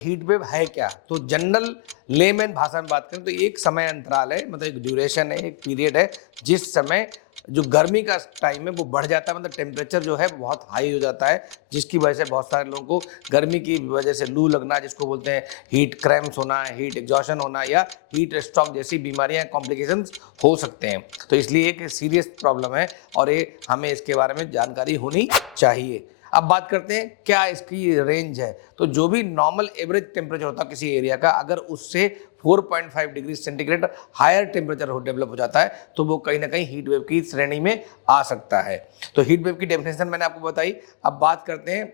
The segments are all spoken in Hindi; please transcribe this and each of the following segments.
हीट वेव है क्या? तो जनरल लेमैन भाषा में बात करें तो एक समय अंतराल है, मतलब एक ड्यूरेशन है, एक पीरियड है जिस समय जो गर्मी का टाइम है वो बढ़ जाता है, मतलब टेम्परेचर जो है बहुत हाई हो जाता है, जिसकी वजह से बहुत सारे लोगों को गर्मी की वजह से लू लगना, जिसको बोलते हैं हीट क्रैम्प्स होना, हीट एग्जॉशन होना या हीट स्ट्रोक जैसी बीमारियां, कॉम्प्लिकेशंस हो सकते हैं। तो इसलिए एक सीरियस प्रॉब्लम है और ये हमें इसके बारे में जानकारी होनी चाहिए। अब बात करते हैं क्या इसकी रेंज है। तो जो भी नॉर्मल एवरेज टेम्परेचर होता है किसी एरिया का, अगर उससे 4.5 degree centigrade higher temperature develop हो जाता है तो वो कहीं ना कहीं हीट वेव की श्रेणी में आ सकता है। तो हीट वेव की डेफिनेशन मैंने आपको बताई। अब बात करते हैं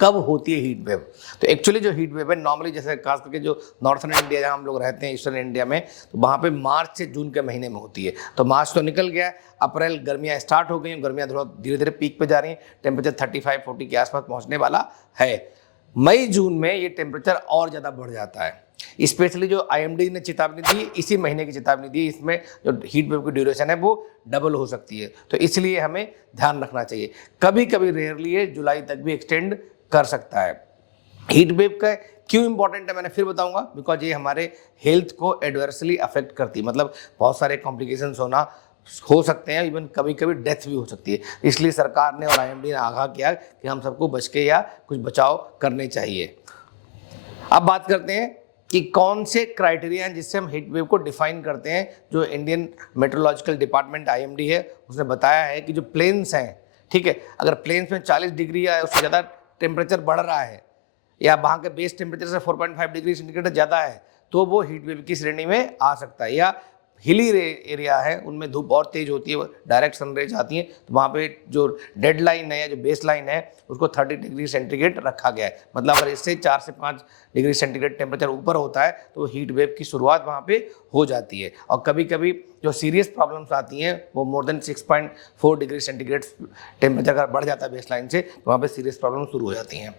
कब होती है हीट वेव। तो एक्चुअली जो हीट वेव है नॉर्मली, जैसे खास करके जो नॉर्थर्न इंडिया जहाँ हम लोग रहते हैं, ईस्टर्न इंडिया में, तो वहाँ पे मार्च से जून के महीने में होती है। तो मार्च तो निकल गया, अप्रैल गर्मियाँ स्टार्ट हो गई, गर्मियाँ थोड़ा धीरे धीरे पीक पे जा रही हैं, टेम्परेचर 35-40 के आसपास पहुँचने वाला है। मई जून में ये टेम्परेचर और ज़्यादा बढ़ जाता है। स्पेशली जो IMD ने चेतावनी दी, इसी महीने की चेतावनी दी, इसमें जो हीट वेव की ड्यूरेशन है वो डबल हो सकती है। तो इसलिए हमें ध्यान रखना चाहिए। कभी कभी रेयरली ये जुलाई तक भी एक्सटेंड कर सकता है। हीट वेव का क्यों इंपॉर्टेंट है मैंने फिर बताऊंगा, बिकॉज ये हमारे हेल्थ को एडवर्सली अफेक्ट करती है, मतलब बहुत सारे कॉम्प्लिकेशंस हो सकते हैं, इवन कभी कभी डेथ भी हो सकती है। इसलिए सरकार ने और IMD ने आगाह किया कि हम सबको बच के या कुछ बचाव करने चाहिए। अब बात करते हैं कि कौन से क्राइटेरिया हैं जिससे हम हीट वेव को डिफाइन करते हैं। जो इंडियन मेट्रोलॉजिकल डिपार्टमेंट IMD है उसने बताया है कि जो प्लेन्स हैं, ठीक है, अगर प्लेन्स में 40 डिग्री या उससे ज़्यादा टेम्परेचर बढ़ रहा है या वहाँ के बेस टेम्परेचर से 4.5 डिग्री सेंटीग्रेड ज़्यादा है तो वो हीट वेव की श्रेणी में आ सकता है। या हिली एरिया है उनमें धूप और तेज होती है, डायरेक्ट सनरेज आती है, तो वहाँ पे जो डेड लाइन है या जो बेस लाइन है उसको 30 डिग्री सेंटीग्रेड रखा गया है। मतलब अगर इससे 4 से 5 डिग्री सेंटीग्रेड टेम्परेचर ऊपर होता है तो हीट वेव की शुरुआत वहाँ पे हो जाती है। और कभी कभी जो सीरियस प्रॉब्लम्स आती हैं वो more than 6.4 degree centigrade temperature अगर बढ़ जाता है बेस लाइन से तो वहाँ पे सीरियस प्रॉब्लम शुरू हो जाती हैं।